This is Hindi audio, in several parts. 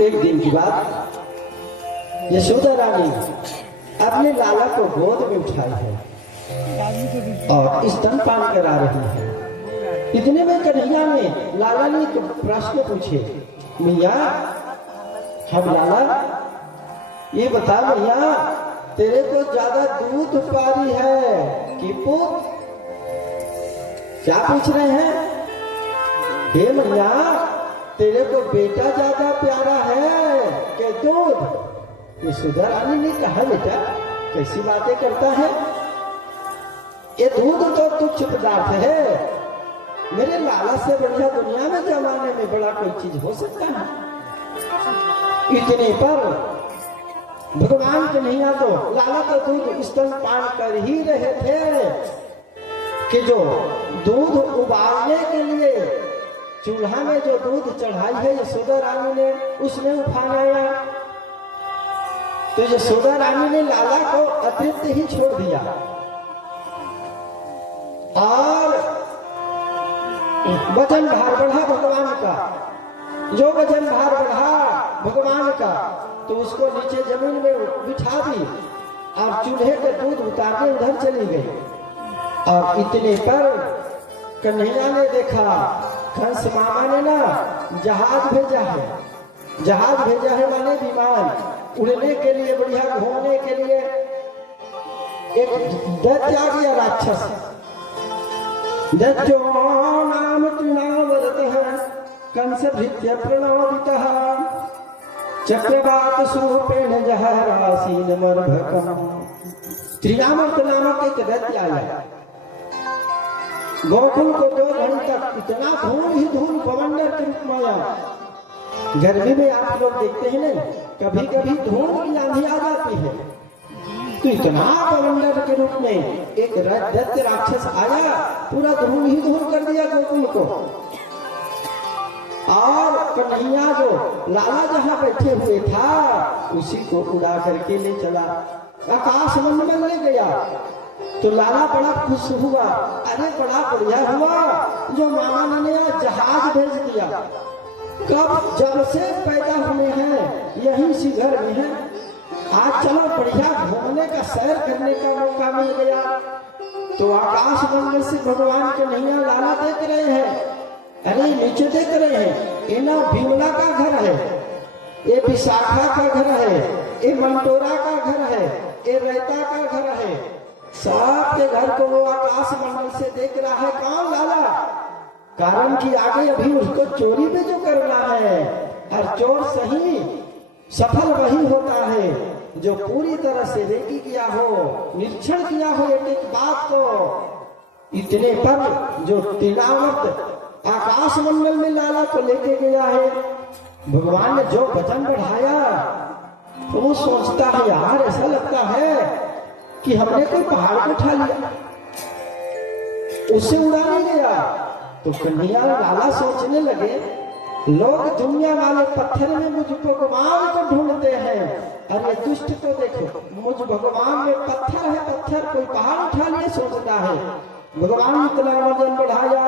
एक दिन की बात, यशोदा रानी अपने लाला को गोद में उठाई है और स्तनपान करा रही है। इतने में कन्हैया में लाला ने एक प्रश्न पूछे, मैया हम लाला ये बता मैया, तेरे को ज्यादा दूध पारी है कि पुत्र? क्या पूछ रहे हैं? हे मैया, तेरे को बेटा ज्यादा प्यारा है कि दूध? यशोदा रानी ने कहा, बेटा कैसी बातें करता है, ये दूध तो तुच्छ पदार्थ है, मेरे लाला से बढ़िया दुनिया में जमाने में बड़ा कोई चीज हो सकता है। इतने पर भगवान कन्हैया तो लाला का दूध स्तनपान कर ही रहे थे कि जो दूध उबालने के लिए चूल्हा में जो दूध चढ़ाई है यशोदा रानी ने, उसने उफान आया। तो यशोदा रानी ने लाला को अतृप्त ही छोड़ दिया और वजन भार बढ़ा भगवान का। जो वजन भार बढ़ा भगवान का तो उसको नीचे जमीन में बिठा दी और चूल्हे का दूध उतारने उधर चली गई। और इतने पर कन्हैया ने देखा, कंस मामा ने ना जहाज भेजा है। जहाज भेजा है माने विमान उड़ने के लिए, बढ़िया घूमने के लिए। एक दैत्य आ गया, राक्षस। दैत्यो नाम तृणावरतः कंस भृत्य प्रणोदितः चक्रवात स्वरूपेण जहरासीन मर्भकम्। त्रियामर्त नामक एक दैत्य आया। गोकुल को 2 घंटे तक इतना धूल ही धूल पवंडर के रूप में आया। गर्मी में आप लोग देखते हैं ना, कभी कभी धूल की आंधी आ जाती है, तो इतना पवंडर के रूप में एक दैत्य राक्षस आया, पूरा धूल ही धूल कर दिया गोकुल को। और कन्हैया जो लाला जहां बैठे हुए था उसी को उड़ा करके ले चला, आकाश मंडल ले गया। तो लाला बड़ा खुश हुआ, अरे बड़ा बढ़िया हुआ जो मामा ने जहाज भेज दिया। कब जब से पैदा हुए हैं यही सी घर में है, आज चलो बढ़िया घूमने का सैर करने का मौका मिल गया। तो आकाश मंडल से भगवान कन्हैया लाला देख रहे हैं, अरे नीचे देख रहे हैं, ये ना भीमला का घर है, ये विशाखा का घर है, ये मंटोरा का घर है, ये रैता का घर है। सबके घर को वो आकाश मंडल से देख रहा है। कौन? लाला। कारण कि आगे अभी उसको चोरी भी जो करना है, और चोर सही सफल वही होता है जो पूरी तरह से रेकी किया हो, निरीक्षण किया हो एक एक बात को। इतने पर जो तिलावत आकाश मंडल में लाला को लेके गया है, भगवान ने जो वचन बढ़ाया तो वो सोचता है, यार ऐसा लगता है कि हमने कोई पहाड़ को उठा लिया, उससे उड़ा नहीं गया। तो कन्हैया लाला सोचने लगे, लोग दुनिया वाले पत्थर में मुझ भगवान को ढूंढते हैं, अरे दुष्ट को देखो, मुझ भगवान में पत्थर है, पत्थर कोई पहाड़ उठा लिए सोचता है। भगवान इतना वजन बढ़ाया,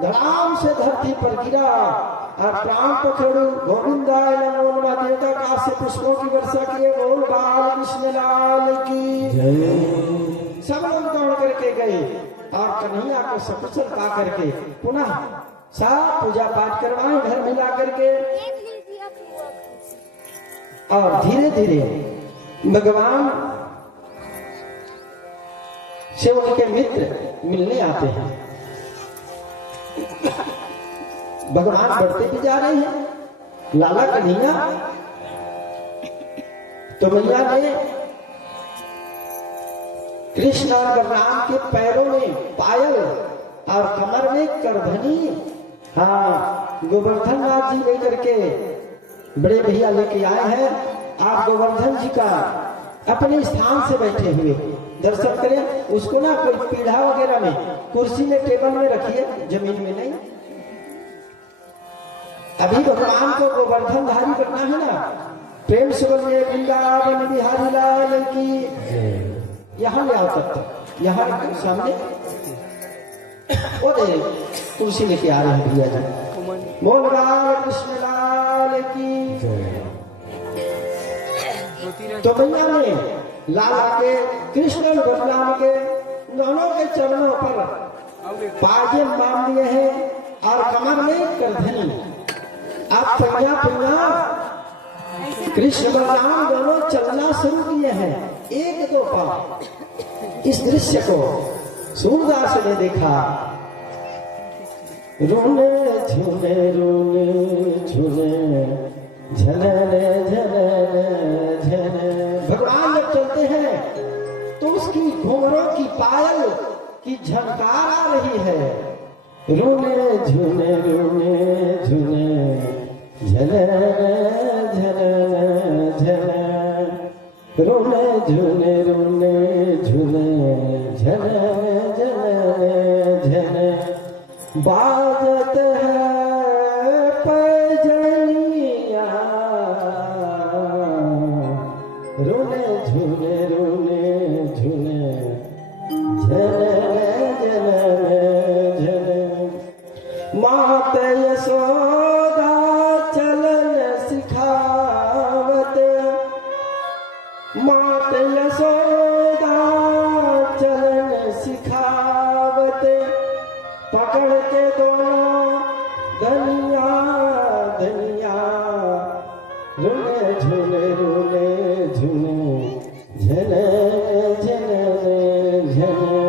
धड़ाम से धरती पर गिरा और प्राण पकड़ू गोविंदाय नमो नमः देवता काश से पुष्पों की वर्षा किए, बोल बाल कृष्ण लाल की जय। सब लोग दौड़ करके गए और कन्हैया को सकुशल पा करके पुनः सब पूजा पाठ करवाए घर में ला करके। और धीरे धीरे भगवान से उनके मित्र मिलने आते हैं। भगवान बढ़ते भी जा रहे हैं, लाला कन्हैया। तो मैया ने कृष्ण और बलराम के पैरों में पायल और कमर में करधनी, हाँ गोवर्धन नाथ जी लेकर के बड़े भैया लेके आए हैं। आप गोवर्धन जी का अपने स्थान से बैठे हुए दर्शन करें। उसको ना कोई पीढ़ा वगैरह में, कुर्सी में, टेबल में रखिए, जमीन में नहीं। अभी भगवान को गोवर्धन धारी करना है ना, प्रेम से बोलिए वृंदावन बिहारी लाल की। यहाँ ले आओ तब तक, यहाँ सामने वो दे कुर्सी लेके आ रहे हैं भैया जी। बोल राम कृष्ण लाल की। तो मैया ने लाला के, कृष्ण और बलराम के दोनों के चरणों पर पायजेब बांध दिए हैं और कमर में करधनी। आप पंजा पंजा कृष्ण बलराम दोनों चलना शुरू किए हैं, एक दो पांव। इस दृश्य को सूरदास ने देखा। रोने झूले रोने झूले झलने झलने झलने। भगवान जब चलते हैं तो उसकी घुंघरों की पायल की झनकार आ रही है। रोने झूले रोने झूले झलने झलने झलने। रोने झूले रोने झूले झलने झलने झलने। बाजत है पैजनिया, रोने झूले रोने झूले झलने झलने झलने। मात यशोदा चलन सिखावत, मात यशोदा चलन सिखावत। पकड़ के दोनों धनिया धनिया, रोने झूले रोने झूले झले झले झले।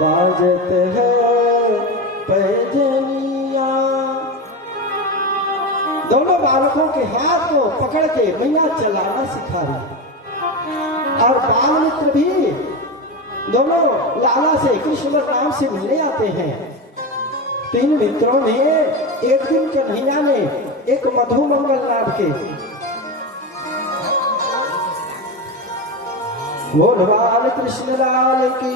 बाजत है पैजनिया। दोनों बालकों के हाथ को पकड़ के मैया चलाना सिखा रही। और बाल मित्र भी दोनों लाला से, कृष्ण बलराम से मिलने आते हैं। तीन मित्रों में एक दिन कन्हैया ने एक मधुमंगल नाम के, बोल कृष्ण लाल की।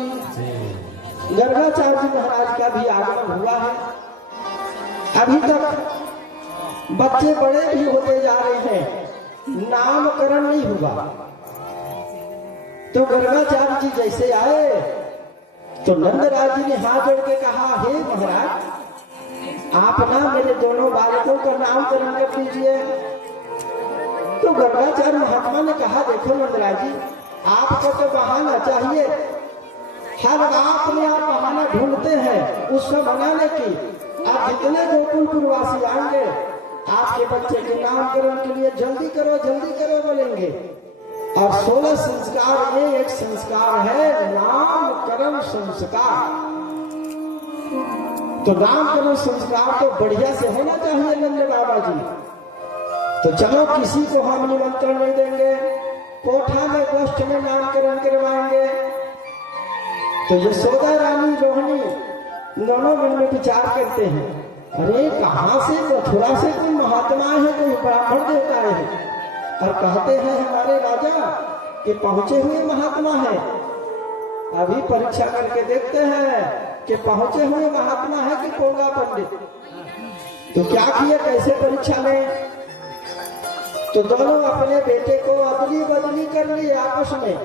गर्गाचार्य महाराज का भी आगमन हुआ है। अभी तक बच्चे बड़े भी होते जा रहे हैं, नामकरण नहीं हुआ। तो गर्गाचार्य जी जैसे आए तो नंदराज जी ने हाथ जोड़ के कहा, हे महाराज, आप ना मेरे दोनों बालकों का नामकरण कर दीजिए। तो गर्गाचार्य महात्मा ने कहा, देखो नंदराज जी, आपको तो बहाना चाहिए। हर बात में आप बहाना ढूंढते हैं उसको मनाने की। आप जितने गोकुलपुरवासी आएंगे आपके बच्चे के नामकरण के लिए जल्दी करो बोलेंगे। और 16 संस्कार में एक संस्कार है नामकरण संस्कार। तो नामकरण संस्कार तो बढ़िया से होना चाहिए नंद बाबा जी। तो चलो किसी को हम निमंत्रण नहीं देंगे, कोठा में गोष्ठ में नामकरण करवाएंगे। तो यशोदा रानी रोहिणी दोनों मन में विचार करते हैं, अरे कहाँ से मथुरा से कोई महात्मा है, कोई ब्राह्मण देवता है, और कहते हैं हमारे राजा कि पहुंचे हुए महात्मा है। अभी परीक्षा करके देखते हैं कि पहुंचे हुए महात्मा है कि पोंगा पंडित। तो क्या किया, कैसे परीक्षा लें? तो दोनों अपने बेटे को अदली बदली कर लिए आपस में,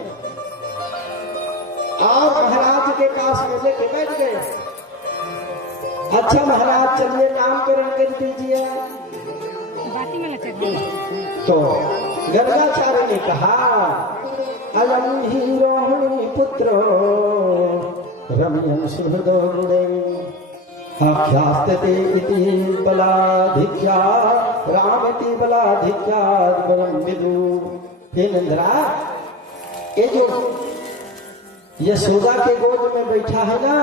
और महाराज के पास में लेके बैठ गए। अच्छा महाराज, चलिए नामकरण कर दीजिए। तो गर्गाचार्य ने कहा, अयं हि रोहिणी पुत्रो रम्यं सुहृदो गुणे आख्यास्ते इति बलाधिक्या रामिति बलाधिक्या परम विदु। हे नंदरा, ये जो यशोदा के गोद में बैठा है ना,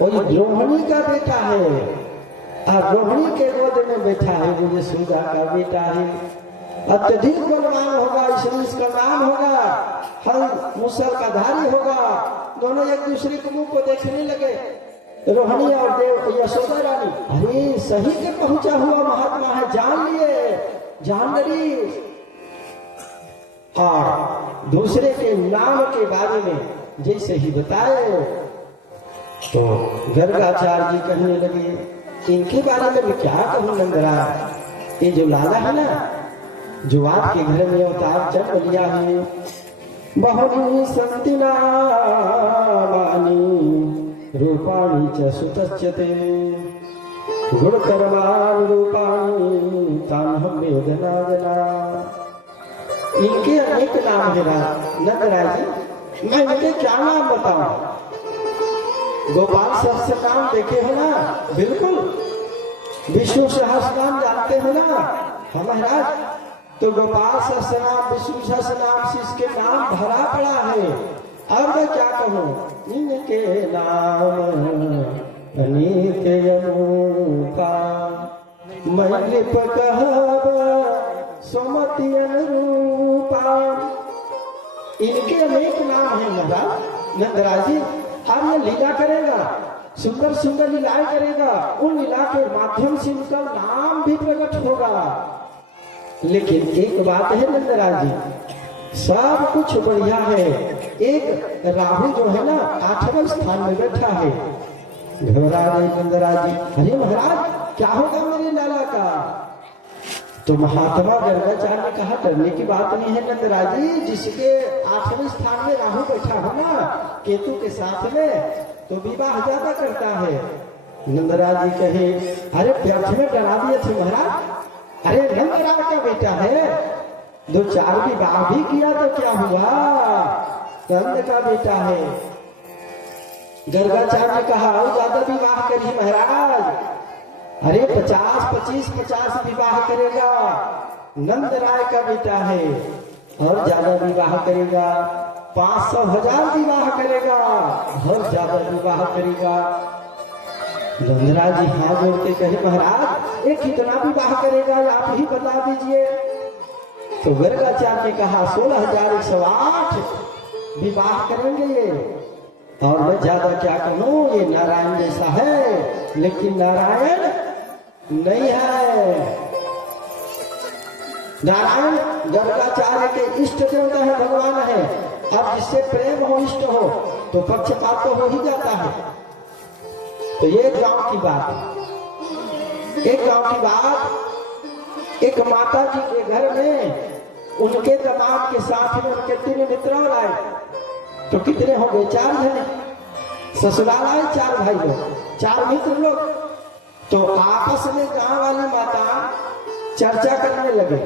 वो रोहिणी का बेटा है। और रोहिणी के गोद में बैठा है वो यशोदा का बेटा है। अत्यधिक बलवान होगा, इसलिए इसका नाम होगा हल मुसल का धारी होगा। दोनों एक दूसरे के मुंह को देखने लगे, रोहिणी और देव यशोदा रानी। अरे सही के पहुंचा हुआ महात्मा है, जान लिए, जान ली। और दूसरे के नाम के बारे में जैसे ही बताए तो गर्गाचार्य जी कहने लगे, इनके बारे में मैं क्या कहूँ नंदराज। ये जो लाला है ना, जो आपके घर में अवतार जन्म लिया है, बहुनी संति नामानि रूपाणि च सुतच्यते गुणकर्माणि रूपाणि तान्हं वेदना जना। इनके अनेक नाम है नंदराज जी, मैं इनके क्या नाम बताऊं? गोपाल सहस्त्र नाम देखे हो ना? बिल्कुल। विष्णु सहस्त्र नाम जानते हो ना? हाँ महाराज। तो गोपाल सहस्त्र नाम, विष्णु सहस्त्र नाम से इसके नाम भरा पड़ा है। अब मैं क्या कहूँ? इनके नाम अनेक अनूठा, मैं लिप कहब सुमति अनुरूपा। इनके अनेक नाम है महाराज। नंदराज जी अब ये लीला करेगा, सुंदर सुंदर लीलाएं करेगा, उन लीला के माध्यम से उनका नाम भी प्रकट होगा। लेकिन एक बात है नंदराज जी, सब कुछ बढ़िया है, एक राहु जो है ना 8वें स्थान में बैठा है। घबरा रहे नंदराज जी, अरे महाराज क्या होगा मेरे लाला का? तो महात्मा गर्गाचार्य ने कहा डरने की बात नहीं है नंदराज जी, जिसके 8वें स्थान में राहु बैठा हो ना केतु के साथ में, तो विवाह ज्यादा करता है। नंदराज जी कहे अरे व्यर्थ में डरा दिए थे महाराज, अरे नंदराज का बेटा है, 2-4 विवाह भी किया तो क्या हुआ, नंद का बेटा है। गर्गाचार्य ने कहा और ज्यादा विवाह करिए महाराज, अरे 50 विवाह करेगा, नंद राय का बेटा है, और ज्यादा विवाह करेगा, 500,000 विवाह करेगा, और ज्यादा विवाह करेगा। नंदराज जी हाथ जोड़ के कहे महाराज एक कितना विवाह करेगा आप ही बता दीजिए। तो गर्गाचार्य ने कहा 16,108 विवाह करेंगे ये, और मैं ज्यादा क्या कहूँ, ये नारायण जैसा है लेकिन नारायण नहीं है। नारायण गर्गाचार्य के इष्ट देवता है, भगवान है। अब जिससे प्रेम हो, इष्ट हो, तो पक्षपात तो हो ही जाता है। तो ये गांव की बात, एक गांव की बात, एक माता जी के घर में उनके दामाद के साथ में उनके 3 मित्र लाए। तो कितने हो गए? 4 जने। ससुराल आए 4 भाई लोग, 4 मित्र लोग। तो आपस में गांव वाली माता चर्चा करने लगे,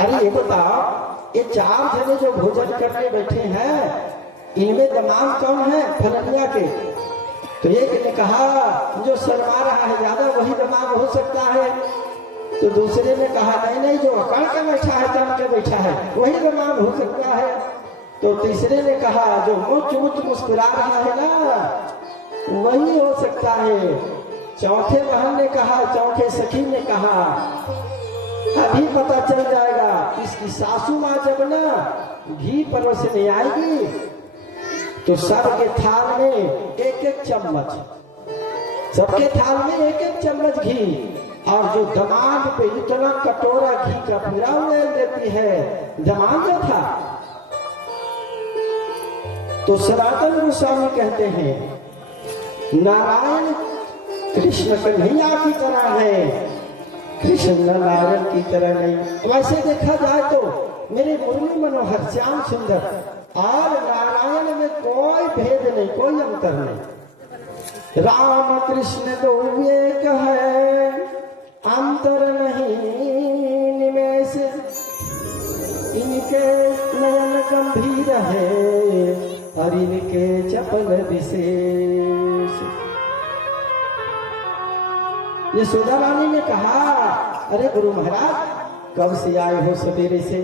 अरे ये बताओ ये 4 जने जो भोजन करने बैठे हैं इनमें दामाद कौन है? फलनिया के। तो एक ने कहा जो शर्मा रहा है ज्यादा वही दामाद हो सकता है। तो दूसरे ने कहा नहीं जो अकड़ के बैठा है, तन के बैठा है, वही दामाद हो सकता है। तो तीसरे ने कहा जो मुच मुस्कुरा रहा है ना वही हो सकता है। चौथे बहन ने कहा, चौथे सखी ने कहा अभी पता चल जाएगा, इसकी सासू माँ जब ना घी परोसने आएगी तो सबके थाल में 1-1 चम्मच, सबके थाल में 1-1 चम्मच घी, और जो दामाद पे इतना कटोरा घी का फिरा देती है, दामाद जो था। तो सनातन गोस्वामी कहते हैं नारायण कृष्ण कन्हैया की तरह है, कृष्ण नारायण की तरह नहीं। वैसे देखा जाए तो मेरे मुरली मनोहर श्याम सुंदर और नारायण में कोई भेद नहीं, कोई अंतर नहीं। राम कृष्ण दो एक है, अंतर नहीं निमेष, इनके नयन गंभीर है और इनके चपल विशेष। यशोदा रानी ने कहा अरे गुरु महाराज कब से आए हो सवेरे से,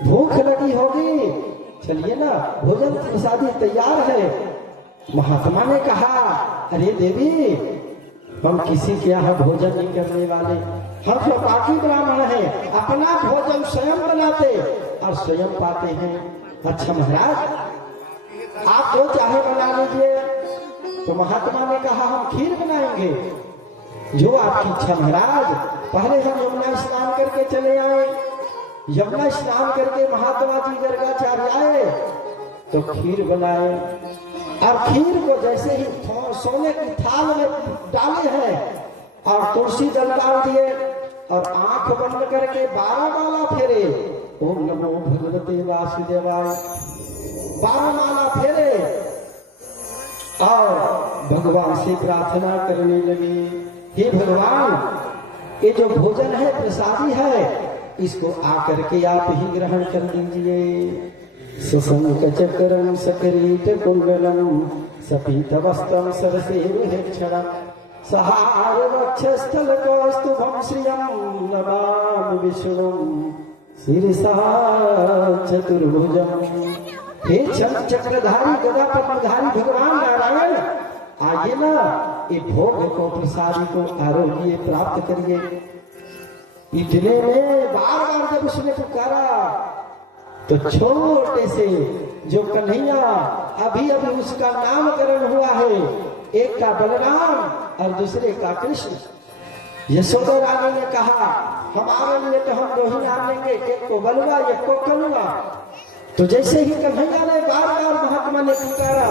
भूख लगी होगी, चलिए ना भोजन प्रसादी तैयार है। महात्मा ने कहा अरे देवी हम किसी के यहाँ भोजन नहीं करने वाले, हम तो बाकी ब्राह्मण हैं, अपना भोजन स्वयं बनाते और स्वयं पाते हैं। अच्छा महाराज आप जो चाहे बना लीजिए। तो महात्मा ने कहा हम खीर बनाएंगे, जो आपकी इच्छा महाराज। पहले हम यमुना स्नान करके चले आए, यमुना स्नान करके महात्मा जी गर्गाचार्य आए तो खीर बनाए, और खीर को जैसे ही सोने की थाल में डाले हैं और तुलसी दल डाल दिए और आंख बंद करके 12 माला फेरे, ओम नमो भगवते वासुदेवाय, 12 माला फेरे और भगवान से प्रार्थना करने लगे, हे भगवान ये जो भोजन है प्रसादी है, इसको आकर के आप ही ग्रहण कर लीजिए। सुशंक चक्रम सकरीट कुंडलम सपीत वस्त्रम सरसेरुहेक्षणम सहार वक्षस्थल कौस्तुभम श्रियम नमामि विष्णुम शिरसा चतुर्भुजम। हे चक्रधारी गदा पद्मधारी भगवान नारायण, आइए ना ये भोग को प्रसादी को आरोग्य प्राप्त करिए। इतने में बार बार जब उसने पुकारा तो छोटे से जो कन्हैया अभी अभी उसका नामकरण हुआ है, एक का बलराम और दूसरे का कृष्ण, यशोदा रानी ने कहा हमारे लिए तो हम दो ही नाम लेंगे, एक को बलुआ एक को कलुआ। तो जैसे ही कन्हैया ने बार बार महात्मा ने पुकारा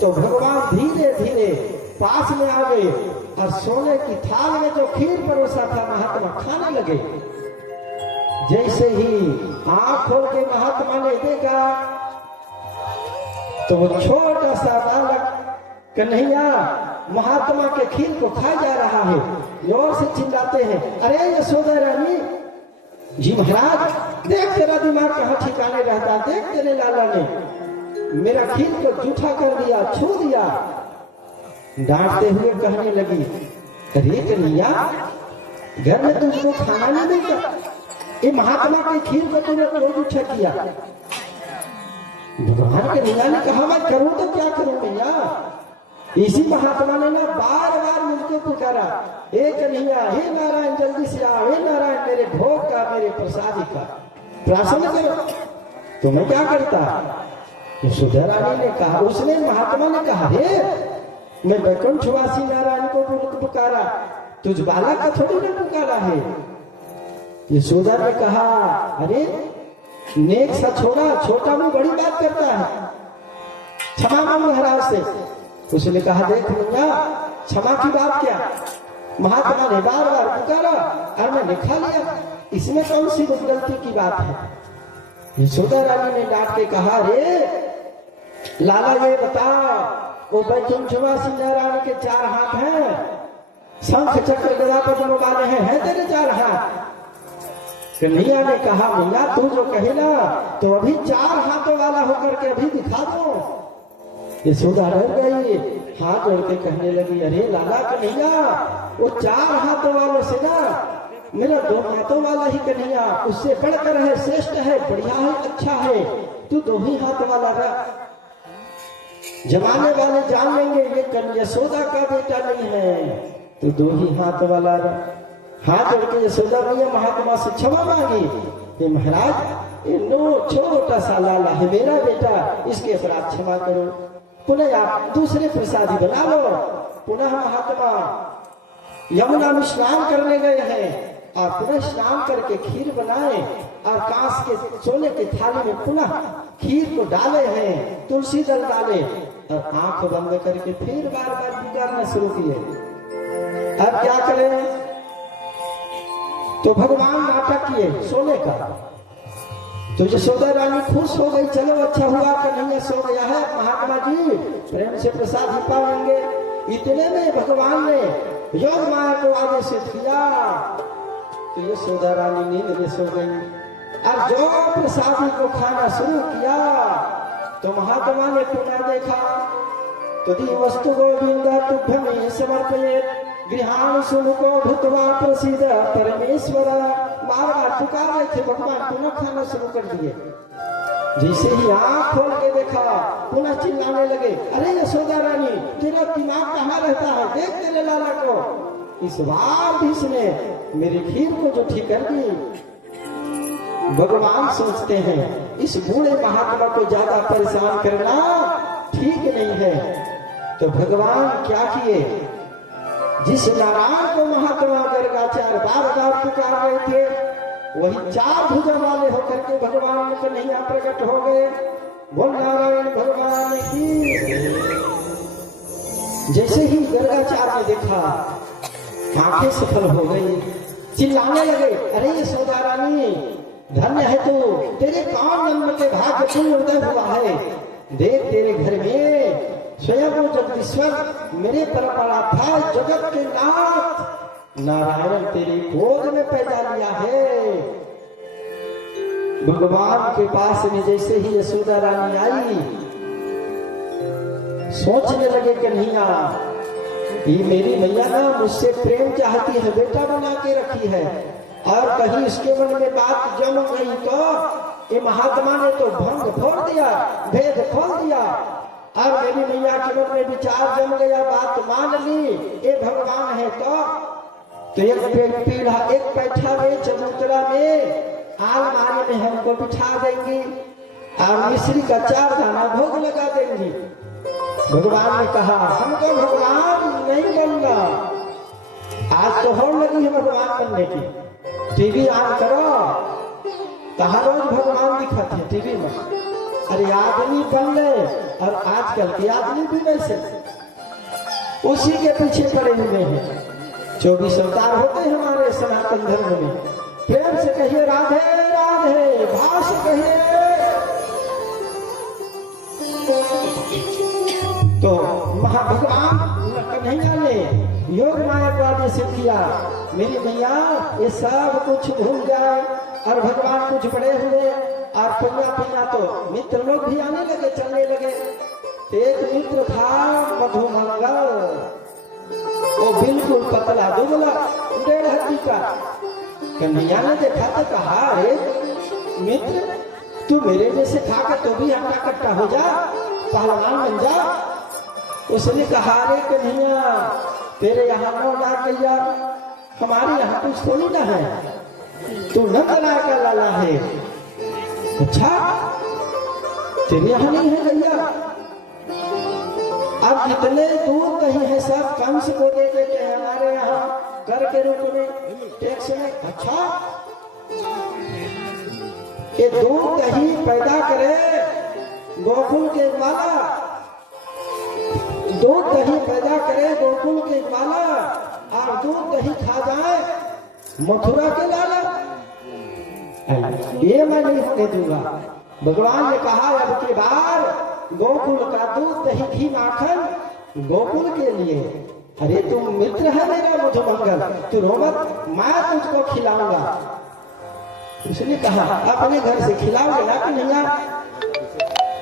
तो भगवान धीरे धीरे पास में आ गए और सोने की थाल में जो खीर परोसा था महात्मा खाने लगे। जैसे ही आंख खोल के महात्मा ने देखा तो वो छोटा सा बालक कन्हैया महात्मा के खीर को खा जा रहा है। जोर से चिल्लाते हैं, अरे यशोदा रानी जी महाराज, देख तेरा दिमाग कहाँ ठिकाने रहता, देख तेरे लाला ने मेरा खीर को जूठा कर दिया, छू दिया। डांटते हुए कहने लगी, अरे कन्हैया घर में तुझको खाना नहीं देगा, ये महात्मा के खीर को तूने क्यों जूठा किया? भगवान कन्हैया ने कहा मैं करूं तो क्या करूं भैया। इसी महात्मा ने ना बार बार मुझको पुकारा, हे कन्हैया, हे नारायण जल्दी से आओ, हे नारायण मेरे भोग का मेरे प्रसादी का प्राशन करो। तो मैं क्या करता? यशोदा रानी ने कहा, उसने महात्मा ने कहा, हे मैं वैकुंठवासी नारायण को पुकारा, तुझ बालक का थोड़ी ना पुकारा है। यशोदा ने कहा, अरे नेक सा छोड़ा, छोटा मुंह बड़ी बात करता है, क्षमा मांग महाराज से। उसने कहा, देख भैया क्षमा की बात क्या, महात्मा ने बार बार पुकारा और मैंने खा लिया, इसमें कौन सी गलती की बात है? यशोदा रानी ने डांट के कहा, रे लाला ये बता, वो वैकुंठवासी नारायण के 4 हाथ हैं, शंख चक्र गदा पद्म वाले हैं तेरे 4 हाथ। कन्हैया ने कहा, भैया तू जो कहे ना तो अभी 4 हाथों वाला होकर के अभी दिखा दो। यशोदा डर गई, हाथ जोड़ के कहने लगी, अरे लाला कन्हैया, वो 4 हाथों वालों से ना मेरा 2 हाथों वाला ही कन्हैया उससे बढ़कर है, श्रेष्ठ है, बढ़िया है, अच्छा है, तू 2 ही हाथ वाला रह। जमाने वाले जान लेंगे ये यशोदा का बेटा नहीं है, तू 2 ही हाथ वाला रह। हाथ जोड़ के यशोदा मैया महात्मा से क्षमा मांगी, हे महाराज ये छोटा सा लाला है मेरा बेटा, इसके अपराध क्षमा करो, पुनः आप दूसरे प्रसादी बना लो। पुनः महात्मा यमुना में स्नान करने गए हैं और पुनः स्नान करके खीर बनाए और कांस के सोने के थाली में पुनः खीर को डाले हैं, तुलसी दल डाले और आंख बंद करके फिर बार बार पुकारना शुरू किए। अब क्या करें? तो भगवान नाटक किए सोने का। तो यशोदा रानी खुश हो गई, चलो अच्छा हुआ कन्हैया सो गया है, महात्मा जी प्रेम से प्रसाद ही पाएंगे। इतने में भगवान ने योग माया को आदेशित किया तो यशोदा रानी नींद में सो गई और जो प्रसादी को खाना शुरू किया तो महात्मा ने पुनः देखा तो दी वस्तु गोविंद तुभ्यमे समर्पयेत् गृहाण सुनको भूतवा प्रसिद्ध परमेश्वर। बार बार पुकार रहे थे भगवान, पुनः खाना शुरू कर दिए। जैसे ही आंख खोल के देखा पुनः चिल्लाने लगे, अरे यशोदा रानी तेरा दिमाग कहाँ रहता है, देख तेरे लाला को, इस बार भी इसने मेरी खीर को जो ठीक कर दी। भगवान सोचते हैं इस बूढ़े महात्मा को ज्यादा परेशान करना ठीक नहीं है। तो भगवान क्या किए, जिस नारायण को महात्मा गर्गाचार्य बार बार पुकार रहे थे वही 4 भुजा वाले होकर के भगवान कन्हैया प्रकट हो गए। बोल नारायण भगवान की। जैसे ही गर्गाचार्य ने देखा आंखें सफल हो गई, चिल्लाने लगे, अरे यशोदा रानी धन्य है तू, तेरे कौन जन्म के भाग्य पूर्ण उदय हुआ है। देख तेरे घर में स्वयं जगदीश्वर मेरे परपड़ा था, जगत के नाथ नारायण तेरी गोद में पैदा लिया है। भगवान के पास में जैसे ही यशोदा रानी आई, सोचने लगे कन्हैया ये मेरी मैया ना मुझसे प्रेम चाहती है, बेटा बना के रखी है, और कहीं इसके मन में बात जम गई तो ये महात्मा ने तो भंग फोड़ दिया, भेद खोल दिया, और मेरी मैया के मन में विचार जम गया, बात मान ली ये भगवान है तो एक पीढ़ा एक पैठा में चबूतरा में आलमारी में हमको बिठा देंगी और मिश्री का 4 दाना भोग लगा देंगी। भगवान ने कहा हमको भगवान नहीं बनना, आज तो होड़ लगी है भगवान बनने की। टीवी ऑन करो, कहा रोज भगवान दिखाते हैं टीवी में। अरे आदमी बन ले, और आजकल के आदमी भी वैसे उसी के पीछे पड़े हुए हैं। 24 अवतार होते हैं हमारे सनातन धर्म में। प्रेम से कहिए राधे राधे, भाव से कहिए। तो महाभगवान कन्हैया ने योग माया का जैसे किया, मेरी मैया ये सब कुछ भूल जाए, और भगवान कुछ बड़े हुए और पन्ना तो मित्र लोग भी आने लगे, चलने लगे। एक मित्र था मधुमंगल, वो बिल्कुल पतला दुबला 1.5 हड्डी का। कन्हैया ने देखा तो कहा अरे मित्र तू मेरे जैसे खाकर तो भी हट्टा कट्टा हो जा, पहलवान बन जा। उसने कहा अरे कन्हैया तेरे यहाँ न ला गैया, हमारे यहाँ कुछ थोड़ी ना है, तू न बना का लाला है। अच्छा तेरे यहाँ नहीं है गैया, अब जितने दूध कहीं है सब कंस को दे देते हैं हमारे यहाँ कर के रूप में, टैक्स में। अच्छा ये दूध दही पैदा करे गोकुल के वाला, दूध दही पैदा करे गोकुल के वाला, और दूध दही खा जाए मथुरा के लाला, ये मैं नहीं होने दूंगा। भगवान ने कहा अब की बार गोकुल का दूध दही घी माखन गोकुल के लिए। अरे तुम मित्र है मेरा मधुमंगल, तू रो मत, मैं तुझको खिलाऊंगा। उसने कहा अपने घर से खिलाओगे ना कन्हैया?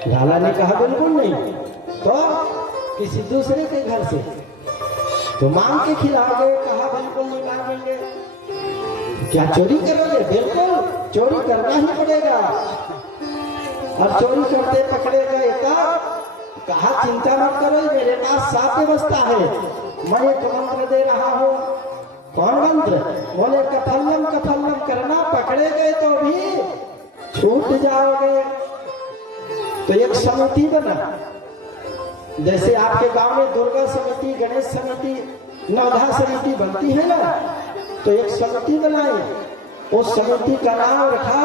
लाला ने कहा बिल्कुल नहीं, तो किसी दूसरे के घर से तो मांग के खिलाओगे? कहा बिल्कुल नहीं मांगेंगे। क्या चोरी करोगे? बिल्कुल चोरी करना ही पड़ेगा, और चोरी करते पकड़े गए तब कहा चिंता मत करो, मेरे पास 7 व्यवस्था है, मैं एक मंत्र दे रहा हूँ। कौन मंत्र? बोले कफल्लम कफल्लम करना, पकड़े गए तो भी छूट जाओगे। तो एक समिति बना, जैसे आपके गांव में दुर्गा समिति, गणेश समिति, नवधा समिति बनती है ना, तो एक समिति बनाई। उस समिति का नाम रखा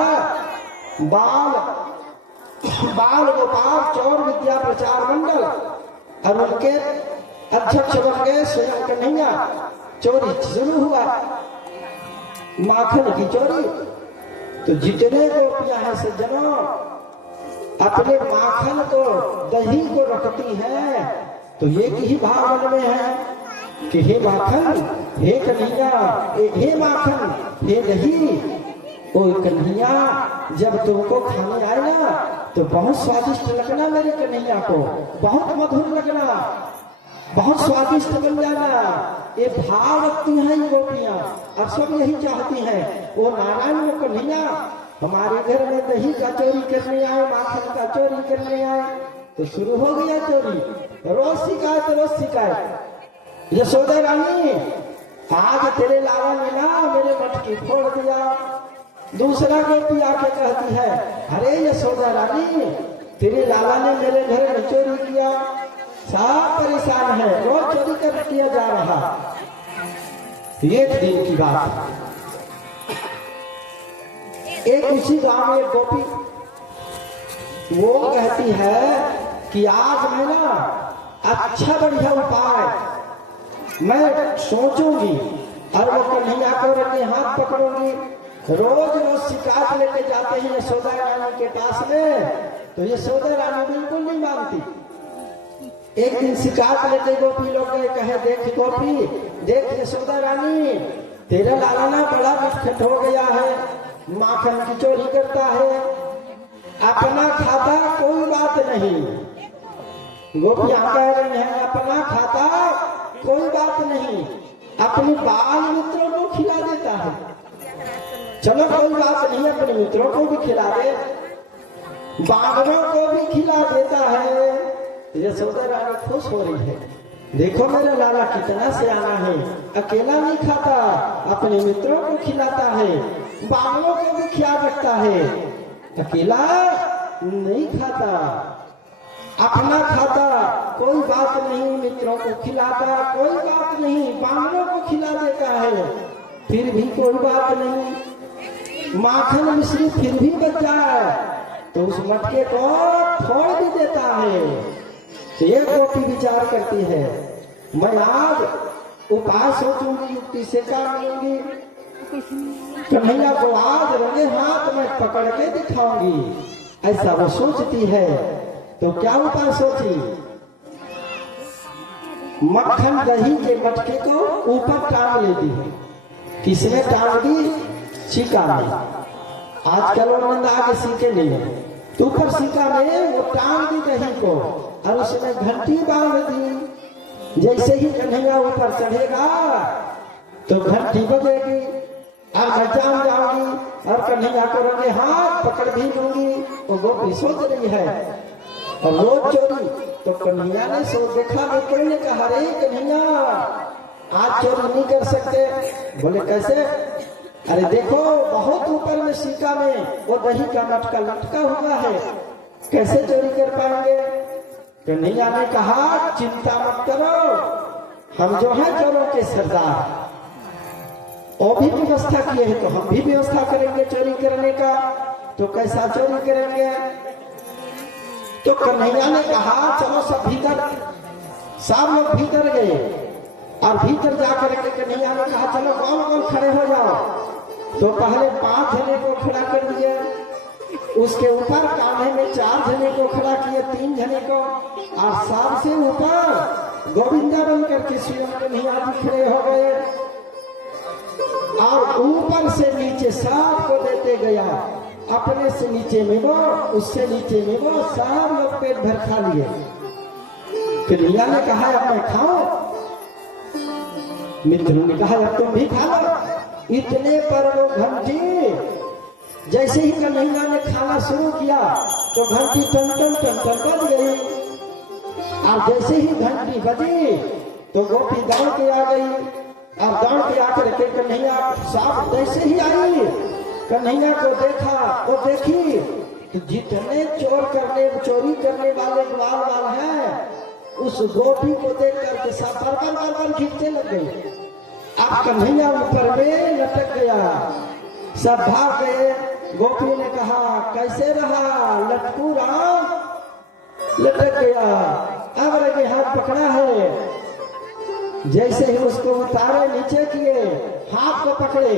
बाल गोपाल चौर विद्या प्रचार मंडल, और उनके अध्यक्ष बन गए स्वयं कन्हैया। चोरी शुरू हुआ, माखन की चोरी। तो जितने गोपियां हैं सज्जनों अपने माखन को दही को रखती हैं, तो एक ही भाव मन में है कि हे माखन, हे कन्हैया, हे माखन, हे दही। ओ कन्हैया जब तुमको खाने आए ना तो बहुत स्वादिष्ट लगना, मेरे कन्हैया को बहुत मधुर लगना, बहुत स्वादिष्ट बन जाना। ये भाव रखती हैं ये गोपियां, और सब यही चाहती हैं वो नारायण को कन्हैया हमारे घर में दही का चोरी करने आए, माखन का चोरी करने आए। तो शुरू हो गया चोरी, रोज शिकायत। यशोदा रानी आज तेरे लाला ने ना मेरे मटकी फोड़ दिया। दूसरा गोपी आके कहती है अरे यशोदा रानी तेरे लाला ने मेरे घर में चोरी किया, सब परेशान है, रोज चोरी कर किया जा रहा। एक दिन की बात, एक उसी गांव में एक गोपी वो कहती है कि आज मैं ना अच्छा बढ़िया उपाय मैं सोचूंगी, और वो कन्हैया को अपने हाथ पकड़ूंगी। रोज शिकायत लेके जाते हैं यशोदा रानी के पास में, तो यशोदा रानी बिल्कुल नहीं मानती। एक दिन शिकायत लेते गोपी लोग गए, कहे देख गोपी देख यशोदा रानी, तेरा लाला ना बड़ा नटखट हो गया है, माखन की चोरी करता है, अपना खाता कोई बात नहीं। गोपियां कह रही हैं अपना खाता कोई बात नहीं, अपने बाल मित्रों को खिला देता है। चलो कोई बात नहीं, अपने मित्रों को भी खिला दे, बानरों को भी खिला देता है। यशोदा रानी खुश हो रही है, देखो मेरा लाला कितना सियाना है, अकेला नहीं खाता, अपने मित्रों को खिलाता है, बानरों को भी ख्याल रखता है, अकेला नहीं खाता, अपना खाता कोई बात नहीं, मित्रों को खिलाता कोई बात नहीं, बानरों को खिला देता है फिर भी कोई बात नहीं, माखन मिश्री फिर भी बच जाए तो उस मटके को फोड़ भी देता है। एक गोपी विचार करती है, मैं आज उपाय सोचूंगी, युक्ति से काम लूंगी, कन्हैया को आज रंगे हाथ में पकड़ के दिखाऊंगी, ऐसा वो सोचती है। तो क्या उपाय सोची, मक्खन दही के मटके को ऊपर टांग लेती है। किसने टांग दी? सिक्का में। आजकल उन्होंने आगे सिक्के नहीं है, तो ऊपर सिक्का में वो टांग दी दही को और उसमें घंटी बांध दी। जैसे ही कन्हैया ऊपर चढ़ेगा तो घंटी बजेगी और मैं जान जाऊंगी और कन्हैया को रंगे हाथ पकड़ भी लूंगी। वो गोपी सोच रही है और रोज चोरी, तो कन्हैया ने सो देखा, मित्र ने कहा, अरे कन्हैया आज चोरी नहीं कर सकते। बोले कैसे? अरे देखो बहुत ऊपर में सिक्का में वो दही का मटका लटका हुआ है, कैसे चोरी कर पाएंगे? कन्हैया ने कहा, चिंता मत करो, हम जो है चोरों के सरदार, और भी व्यवस्था किए हैं तो हम भी व्यवस्था करेंगे चोरी करने का। तो कैसा चोरी करेंगे? तो कन्हैया ने कहा, चलो सब भीतर, सब लोग भीतर गए और भीतर जाकर के कन्हैया ने कहा, चलो कौन कौन खड़े हो जाओ। तो पहले 5 जने को खड़ा कर दिए, उसके ऊपर कान्हे में 4 जने को खड़ा किए, 3 जने को, और सबसे ऊपर गोविंदा बनकर के स्वयं कन्हैया जी खड़े हो गए और ऊपर से नीचे सबको देते गया, अपने से नीचे में वो, उससे नीचे में वो, सब लोग पेट भर खा लिए। कन्हैया ने कहा, अब मैं खाऊं? मित्रों ने कहा, अब तुम भी खा लो। इतने पर वो घंटी, जैसे ही कन्हैया ने खाना शुरू किया तो घंटी टन टन टन टन बज गई, और जैसे ही घंटी बजी तो गोपी दौड़ के आ गई, और दौड़ के आकर के कन्हैया साफ जैसे ही आई, कन्हैया को देखा, वो देखी तो जितने चोरी करने वाले ग्वाल वाल हैं, उस गोपी को देख करके सब पर खींचने लग गई। अब कन्हैया ऊपर में लटक गया, सब भाग गए। गोपी ने कहा, कैसे रहा लटकू राम? लटक गया, अब रंगे हाथ पकड़ा है। जैसे ही उसको उतारे, नीचे किए, हाथ को पकड़े,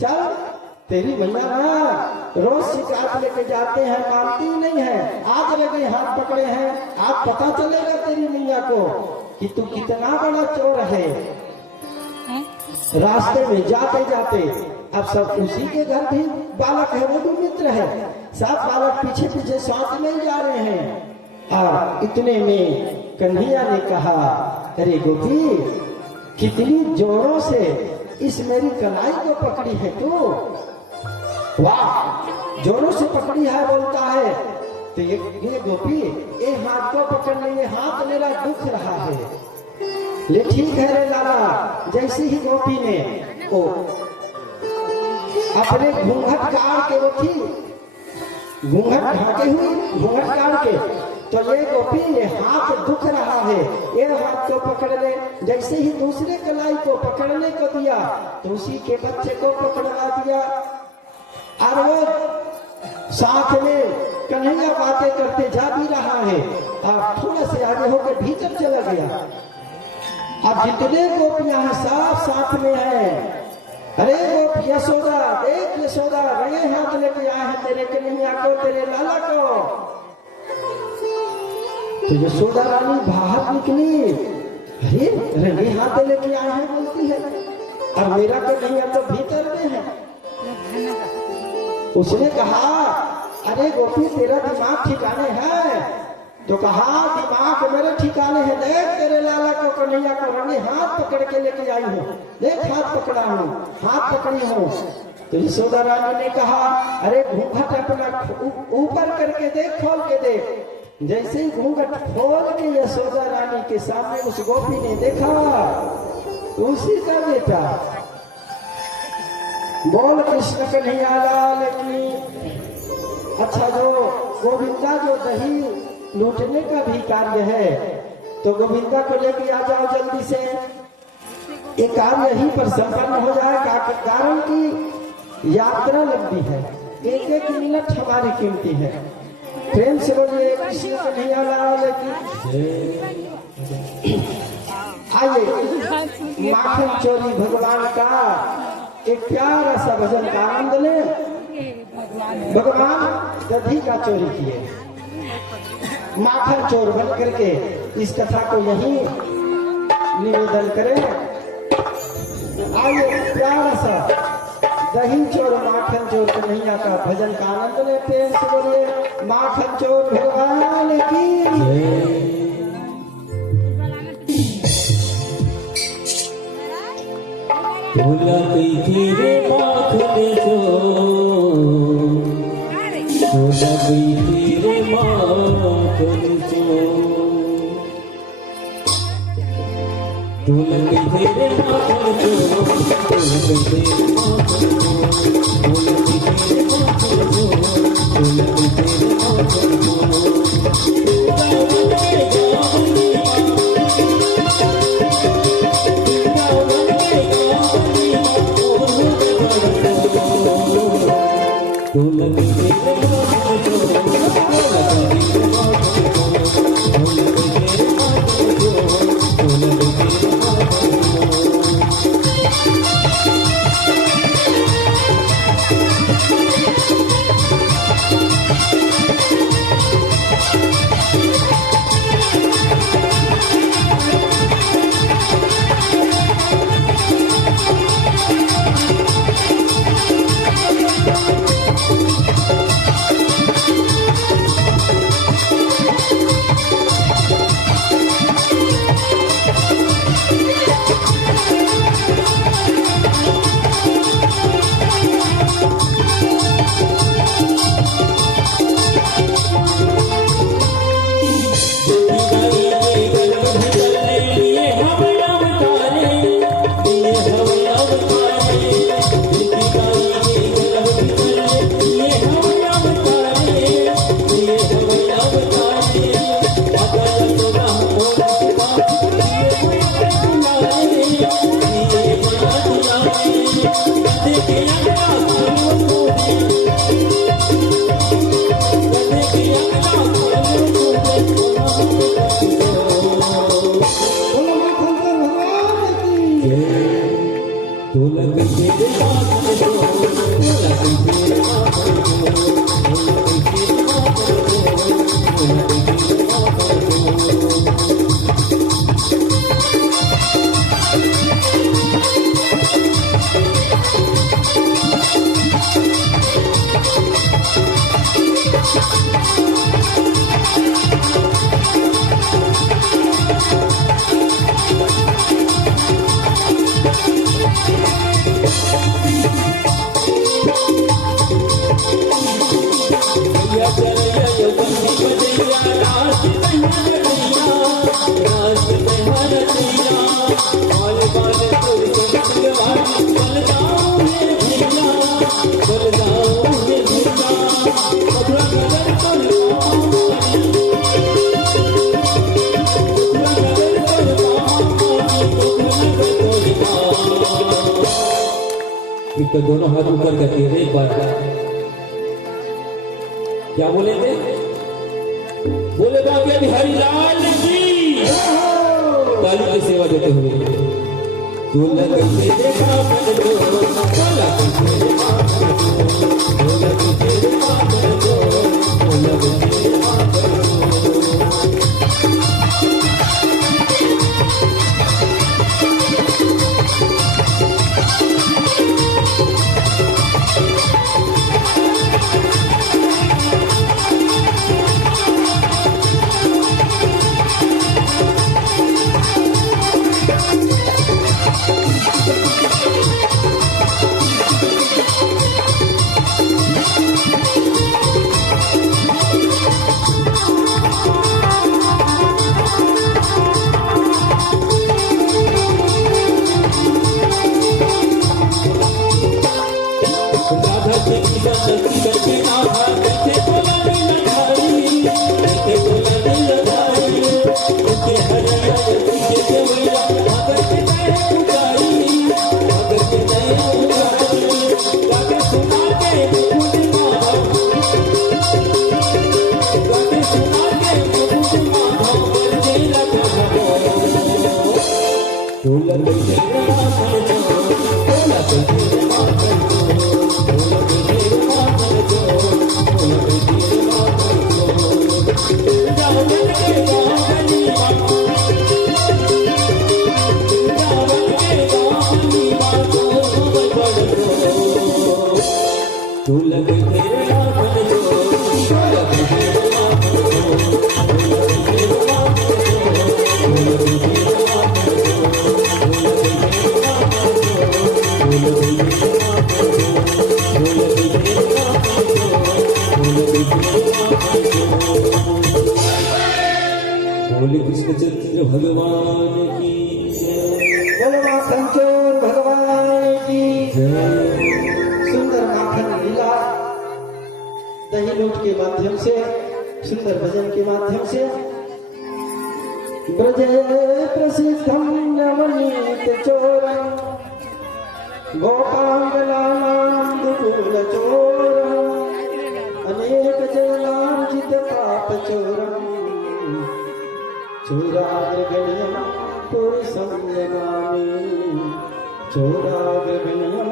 चल तेरी मैया ना रोज शिकायत लेके जाते हैं, मानती नहीं है, आज लगे हाथ पकड़े हैं, आज पता चलेगा तेरी मैया को कि तू कितना बड़ा चोर है। रास्ते में जाते जाते अब सब उसी के घर भी बालक है, वो भी मित्र है, सब बालक पीछे पीछे साथ में जा रहे हैं। और इतने में कन्हैया ने कहा, अरे गोपी कितनी जोरों से इस मेरी कलाई को पकड़ी है तू, वाह जोरों से पकड़ी है बोलता है। तो ये गोपी ये हाथ को पकड़ने, ये हाथ मेरा दुख रहा है। ले ठीक है रे लाला। जैसे ही गोपी ने ओ अपने घूंघट काट के, वो थी घूंघट ढाके हुई, घूंघट काट के, तो ये गोपी ये हाथ दुख रहा है, ये हाथ को पकड़ ले। जैसे ही दूसरे कलाई को पकड़ने को दिया तो उसी के बच्चे को पकड़वा दिया, और वो साथ में कन्हैया बातें करते जा भी रहा है, और थोड़ा से आगे होकर भीतर चला गया। अब जितने गोपियां हैं सब साथ में हैं। अरे गोपी यशोदा, देख यशोदा रंगे हाथ लेके आए हैं तेरे कन्हैया को, तेरे लाला को। तो यशोदा रानी बाहर निकली अरे रंगे हाथ में लेके आए हैं बोलती है, और मेरा तो नहीं है तो भीतर में है। उसने कहा अरे गोपी तेरा दिमाग ठिकाने है? तो कहा दिमाग मेरे ठिकाने है, देख तेरे लाला को कन्हैया को रंगे हाथ पकड़ के लेके आई हूँ, देख हाथ पकड़ा हूँ, हाथ पकड़ी हूँ। तो यशोदा रानी ने कहा अरे घूंघट अपना ऊपर करके देख, खोल के देख। जैसे ही घूंघट खोल के यशोदा रानी के सामने उस गोपी ने देखा, उसी का बेटा बोल कृष्ण कन्हैया लाल की। अच्छा जो गोविंदा जो दही लूटने का भी कार्य है, तो गोविंदा को लेके आ जाओ जल्दी से, ये कार्य यहीं पर संपन्न हो जाए। कारण की यात्रा लंबी है, एक एक मिनट हमारी कीमती है। प्रेम से बोलिए कृष्ण कन्हैया लाल की। आइए माखन चोरी भगवान का एक प्यारा सा भजन का आनंद लें। भगवान दधी का चोरी किए, माखन चोर बन करके इस कथा को यही निवेदन करें। आइए प्यारा सा दही चोर माखन चोर कन्हैया का भजन का आनंद लेते हैं। से बोलिए माखन चोर भगवान की। भूला गई रे माखन चोर, भूला गई रे माखन चोर, भूला गई रे माखन चोर, भूला गई रे माखन चोर, भूला गई रे माखन चोर, भूला गई रे माखन चोर। तो दोनों हाथ ऊपर करके एक बार क्या बोलेंगे? बोले बाबा बिहारी लाल की ताली की सेवा देते हुए तू लगी तेरे माखन चोर, तू लगी तेरे माखन चोर, तू लगी तेरे माखन चोर, तू लगी तेरे माखन चोर, तू लगी तेरे माखन चोर, तू लगी तेरे माखन चोर, तू लगी तेरे माखन चोर, तू लगी तेरे माखन चोर। बोले कृष्ण चंद्र भगवान की जय। बोलो माखन चोर भगवान की जय। सुंदर माखन लीला दही लूट के माध्यम से, सुंदर भजन के माध्यम से ब्रजे प्रसिद्धम नवनीत चोरम गोपांगलानां दुकूल चोरम अनेक जनार्जित पाप चोरम चोराग्रगण्यं पुरुषं नमामि, चोराग्रगण्यं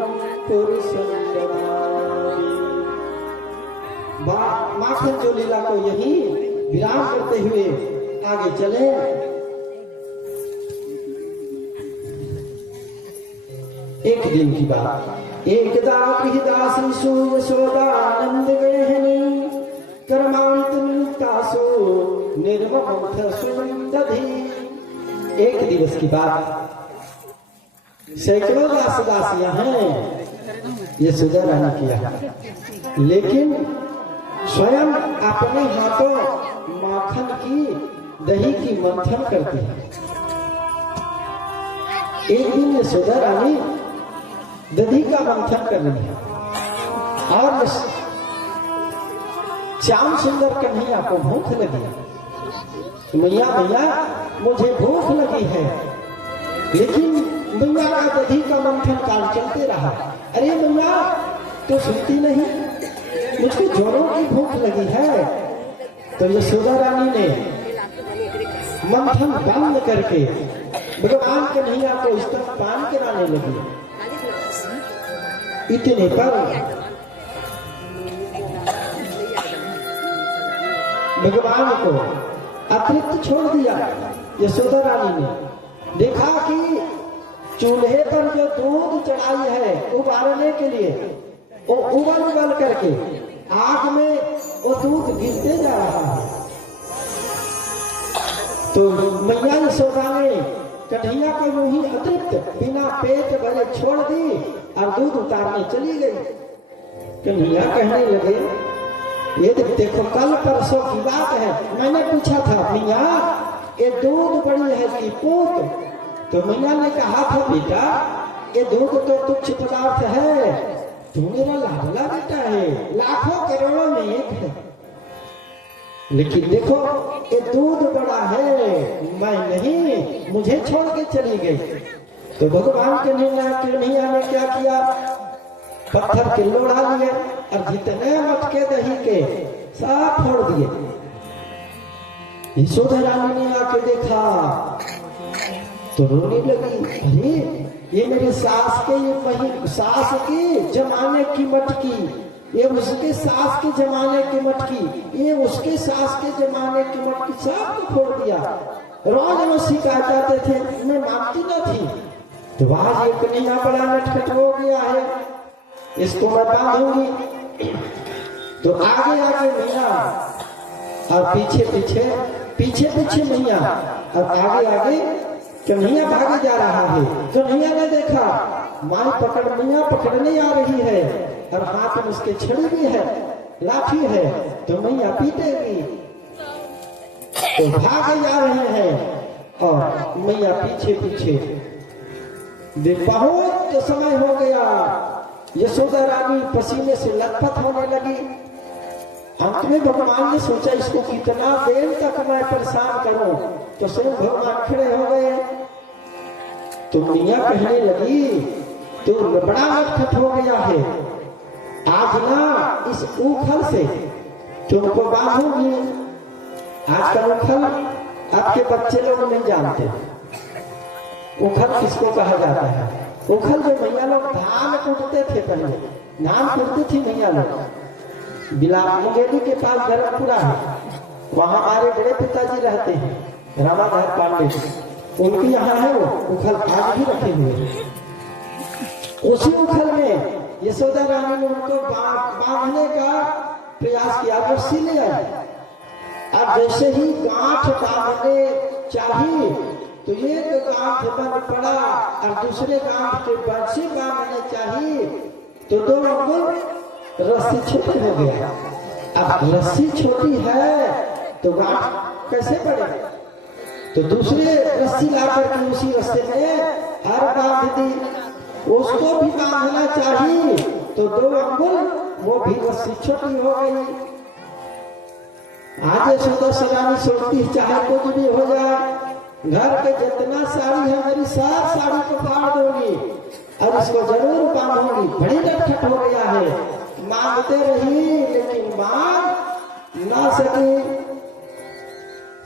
पुरुषं नमामि। माखन जो लीला को यही विराम करते हुए आगे चले। एक दिन की बात, एकदा गृहदासीषु यशोदानंद गृहिणी कर्मांतरितासु निर्ममथ सुनंदधि। एक दिवस की बात, सैकड़ों दास दासियां हैं यशोदा रानी किया, लेकिन स्वयं अपने हाथों माखन की दही की मंथन करती है। एक दिन यशोदा रानी दही का मंथन कर रही है और श्याम सुंदर कन्हैया को भूख लगी। मैया मैया मुझे भूख लगी है, लेकिन मैया का दही का मंथन काल चलते रहा। अरे मैया तो सुनती नहीं, मुझको जोरों की भूख लगी है। तो यशोदा रानी ने मंथन बंद करके भगवान कन्हैया को स्तनपान कराने लगी। इतने पर भगवान को अतृप्त छोड़ दिया। यशोदा रानी ने देखा कि चूल्हे पर जो दूध चढ़ाई है उबालने के लिए, वो उबल उबल करके आग में वो दूध गिरते जा रहा है। तो मैया यशोदा ने कन्हैया को यूं ही अतृप्त बिना पेट भरे छोड़ दी और दूध उतारने चली गई। कन्हैया कहने लगे, ये देखो कल परसों की बात है, मैंने पूछा था मैया ये दूध बड़ी है कि पूत? तो मैया ने कहा था बेटा ये दूध तो तुच्छ पदार्थ है, तू मेरा लाडला बेटा है, लाखों करोड़ों में एक है, लेकिन देखो ये दूध बड़ा है, मैं नहीं, मुझे छोड़ के चली गई। तो भगवान कन्हैया ने क्या किया, पत्थर के लोढ़ा लिए और जितने मटके दही के सब फोड़ दिए। यशोदा रानी ने आके देखा तो रोने लगी। अरे ये मेरे सास के, ये सास के जमाने की मटकी, ये उसके सास के जमाने की मटकी, ये उसके सास के जमाने की मटकी, सब फोड़ दिया। रोज वो शिकायत आते थे, मैं मानती न थी। तो आज ये कन्हैया बड़ा नटखट हो गया है, इसको मैं बांधूंगी। तो आगे आगे मैया और पीछे पीछे मैया और आगे आगे कन्हैया भागे जा रहा है। कन्हैया ने देखा माई मैया पकड़ने आ रही है और हाथ में उसके छड़ी भी है, लाठी है, तो मैया पीटेगी। तो भागे जा रहे हैं और मैया पीछे पीछे। बहुत समय हो गया, यशोदा रानी पसीने से लथपथ होने लगी। अंत में भगवान ने सोचा इसको कितना देर तक मैं परेशान करूं, तो स्वयं भगवान खड़े हो गए। तो मैया कहने लगी तो बड़ा लथपथ हो गया है, आज ना इस उखल से तुमको बांधूंगी। आजकल उखल आपके बच्चे लोग नहीं जानते, उखल किसको कहा जाता है। उखल जो मैया लोग धान कूटते थे, पहले धान कूटती थी मैया लोग। मुंगेली के पास गरमपुरा है, वहाँ हमारे बड़े पिताजी रहते हैं, रामाधर पांडे, उनके यहाँ है वो उखल आज भी रखे हुए। उसी उखल में यशोदा रानी ने उनको बांधने का प्रयास किया, रस्सी ले आई। अब जैसे ही गांठ बांधने चाहिए तो एक गांठ बंद पड़ा और दूसरे गांठ के बंसी बांधने चाहिए तो 2 अंगुल रस्सी छोटी हो गया। अब रस्सी छोटी है तो गांठ कैसे पड़ेगा? तो दूसरे रस्सी ला करके उसी रस्ते में हर बांध दी। उसको भी बांधना चाहिए तो 2 अंगुल वो भी रस्सी छोटी हो गई। आज यशोदा रानी सोचती चाहे कुछ भी हो जाए, घर के जितना साड़ी है मेरी सब साड़ी को फाड़ दूंगी और इसको जरूर बांधूंगी। बड़ी नटखट हो गया है, मांगते रही लेकिन मांग ना सकी।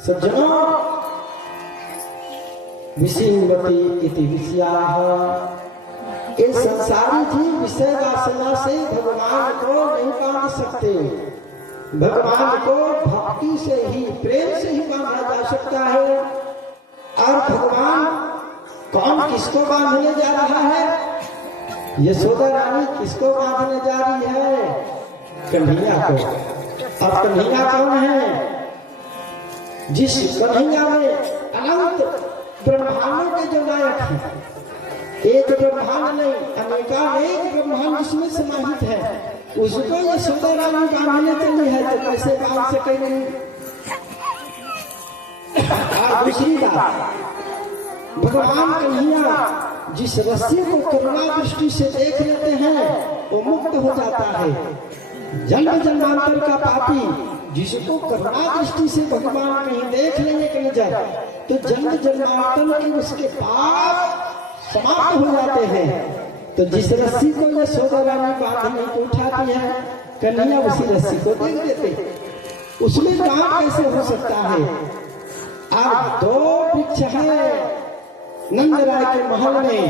सज्जनों, विषयवती इति विषयाः, ये संसारी जीव विषय वासना से भगवान को नहीं बांध सकते। भगवान को भक्ति से ही, प्रेम से ही बांधा जा सकता है। और भगवान कौन किसको बांधने जा रहा है? यशोदा रानी किसको बांधने जा रही है? कन्हैया को। अब कन्हैया कौन है? जिस कन्हैया में अनंत ब्रह्मांडों के जो नायक हैं, एक ब्रह्मांड नहीं अनेकानेक ब्रह्मांड जिसमें समाहित है, उसको यशोदा रानी बांधने चली है तो कैसे बांध सकेंगे? और दूसरी बात, भगवान कन्हैया जिस रस्सी को करुणा दृष्टि से देख लेते हैं वो मुक्त हो जाता है। जन्म जन्मांतर का पापी जिसको करुणा दृष्टि से भगवान कहीं देख लेंगे कि नजर, तो जन्म जन्मांतर के उसके पाप समाप्त हो जाते हैं। तो जिस रस्सी को यशोदा रानी बांधने को उठाती है, कन्हैया उसी रस्सी को देख देते। उसमें काम कैसे हो सकता है? अब 2 वृक्ष है नंद राय के महल में,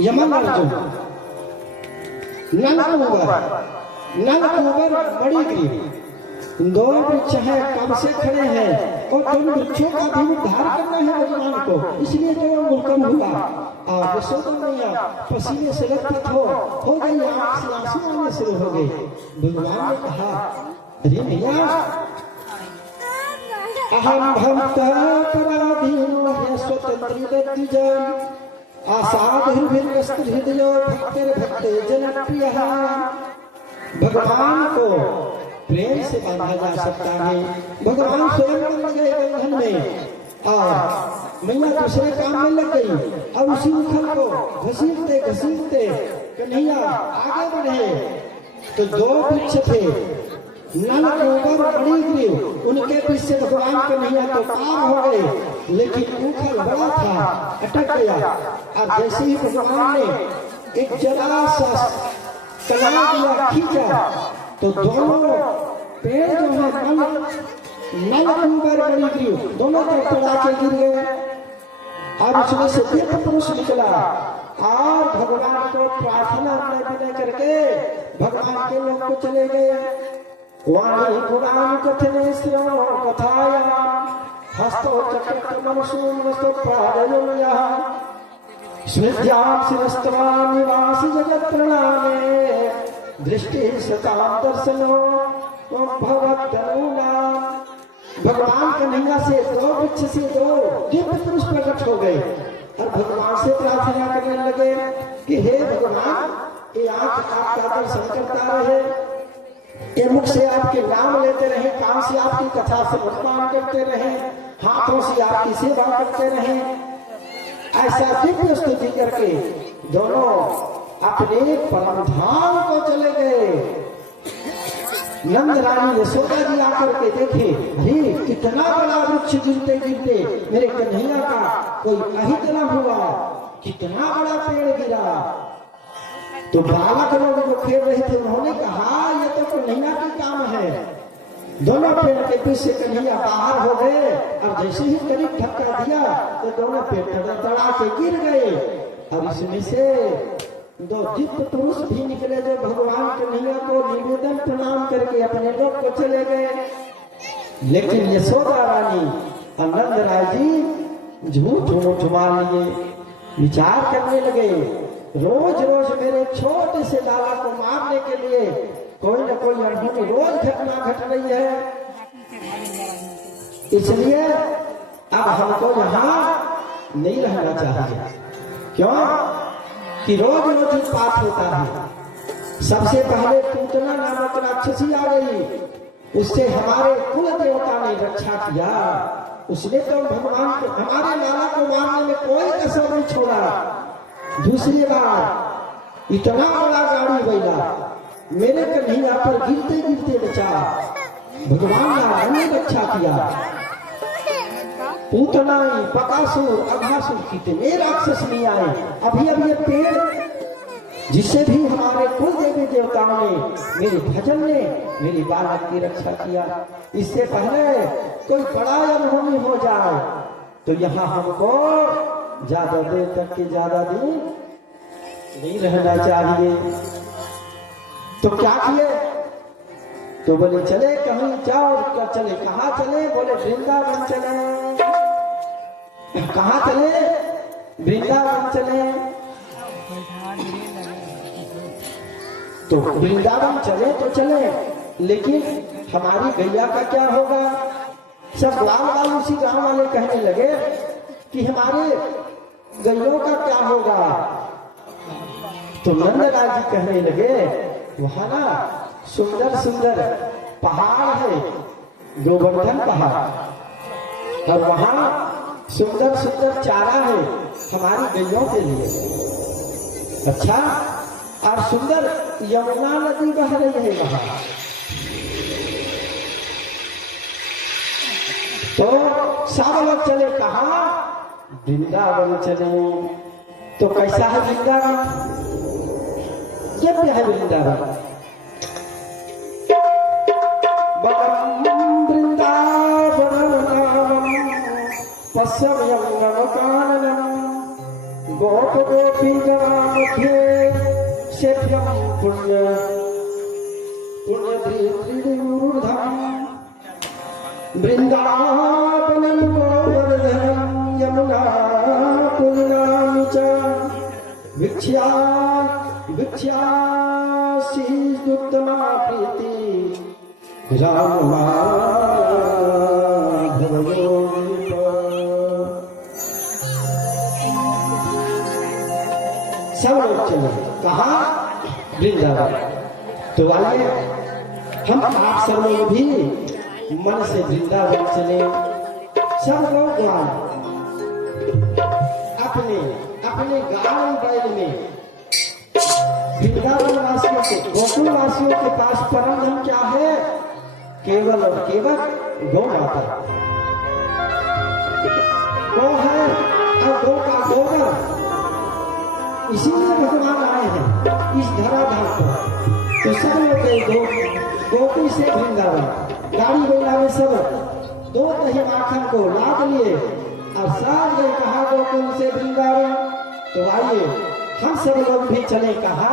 यमन अर्जुन, नंदकुबर बड़ी ग्रीव, 2 वृक्ष है कब से खड़े हैं और 2 वृक्षों का भी उद्धार करना है भगवान को, इसलिए जो मुल्कम हुआ। और यशोदा मैया पसीने से लथपथ हो गई, आंख से आंसू आने शुरू हो गए। भगवान ने कहा, अरे मैया, अहम भक्त पराधीनो है स्वतंत्र द्विजन, आसाधुर्भिर्गस्त हृदय भक्ते जनप्रिय। भगवान को प्रेम से बांधा जा सकता है। भगवान स्वयं लग गए बंधन में और मैया दूसरे काम में लग गई और उसी उखल को घसीटते कन्हैया आगे बढ़े। तो 2 वृक्ष थे, नंदकुबर बड़ी ग्रीव, उनके बीच से भगवान कन्हैया तो पार हो गए, लेकिन उखल बड़ा था, अटक गया। और जैसे ही भगवान ने एक जरा सा कला दिया, खींचा, तो दोनों पेड़ जो है नंदकुबर बड़ी ग्रीव दोनों तो पड़ा के गिर गए और उसमें से एक पुरुष निकला और भगवान को प्रार्थना विनय करके भगवान के लोग को चले गए। वाणी पुराण कथने श्रवण कथाया हस्तो चक्र कमलसूनस्तो प्राणयोया स्मृत्यां शिरस्त्वा निवास जगत प्रणामे दृष्टि सताम दर्शनो भवत्तनुना। भगवान कन्हैया से 2 वृक्ष से 2 दिव्य पुरुष प्रकट हो गए और भगवान से प्रार्थना करने लगे कि हे भगवान, ये आंख आपका दर्शन करता रहे, ये मुख से आपके नाम लेते रहे, कान से आपकी कथा से वर्तमान करते रहे, हाथों से आपकी सेवा करते रहे। ऐसा दिव्य स्तुति करके दोनों अपने परम धाम को चले गए। नंद रानी यशोदा जी आकर के देखे, अरे कितना बड़ा वृक्ष गिरते गिरते मेरे कन्हैया का कोई अहित न हुआ, कितना बड़ा पेड़ गिरा। तो बालक लोग जो खेल रहे थे उन्होंने कहा, ये तो कन्हैया की काम है। दोनों पेड़ के बीच से कन्हैया बाहर हो गए और जैसे ही करीब धक्का दिया तो दोनों पेड़ तड़ा के गिर गए और इसमें से 2 दिव्य पुरुष भी निकले जो भगवान कन्हैया को निवेदन प्रणाम करके अपने लोग को चले गए। लेकिन यशोदा रानी और नंद राय जी झूठ मान लिए, विचार करने लगे, रोज रोज मेरे छोटे से लाला को मारने के लिए कोई न कोई अनहोनी रोज घटना घट रही है। इसलिए अब हमको यहाँ नहीं रहना चाहिए। क्यों कि रोज रोज उत्पात होता है। सबसे पहले पूतना नामक राक्षसी आ गई, उससे हमारे कुल देवता ने रक्षा किया। उसने तो भगवान को हमारे लाला को मारने में कोई कसर नहीं छोड़ा। दूसरी बार इतना बड़ा गाड़ी बैला मेरे कन्हैया पर गिरते गिरते बचा। भगवान नारायण ने रक्षा किया। पूतनाई, बकासुर, अघासुर कितने राक्षस नहीं आए। अभी अभी ये पेड़ जिससे भी हमारे कुल देवी देवताओं ने, मेरे भजन ने मेरी बालक की रक्षा किया। इससे पहले कोई बड़ा अनहोनी हो जाए तो यहाँ हमको ज्यादा देर तक के ज्यादा दिन नहीं रहना चाहिए। तो क्या किए? तो बोले चले कहीं जाओ। क्या चले? कहाँ चले? बोले वृंदावन चले। कहाँ चले? वृंदावन चले। तो वृंदावन चले तो चले, लेकिन हमारी गैया का क्या होगा? सब गांव वाले उसी गांव वाले कहने लगे कि हमारे गैयों का क्या होगा? तो नंदलाल जी कहने लगे वहां ना सुंदर सुंदर पहाड़ है, गोवर्धन पहाड़, और वहां सुंदर सुंदर चारा है हमारी गैयों के लिए। अच्छा, और सुंदर यमुना नदी बह रही है वहां। तो सब लोग चले कहाँ? वृंदावन चले। तो कैसा है वृंदावन? दिव्य है वृंदावन। पश्यम्यंगम काननम गोप गोपी गवामुखे शेभ्यम पुण्य पुण्यद्रिधम वृंदावनम गोवर्धनम यमुना पुण्यम च वीक्ष्या वीक्ष्यासीदुत्तमा प्रीति राम सब लोग चले कहाँ? वृंदावन। तो आइए हम आप सब लोग भी मन से वृंदावन चले। सब लोग अपने अपने गांव बैल में वृंदावन वासियों के, गोकुल वासियों के पास परम धन क्या है? केवल और केवल गौ माता, गौ है और गौ का गोबर। इसीलिए भगवान आए हैं इस धराधाम पर। तो सब लोग गोकुल से वृंदावन गाड़ी बैला में सब दो दही माखन को लाद लिए और साथ में कहा गोकुल से वृंदावन। तो आइए हम सब लोग भी चले कहा?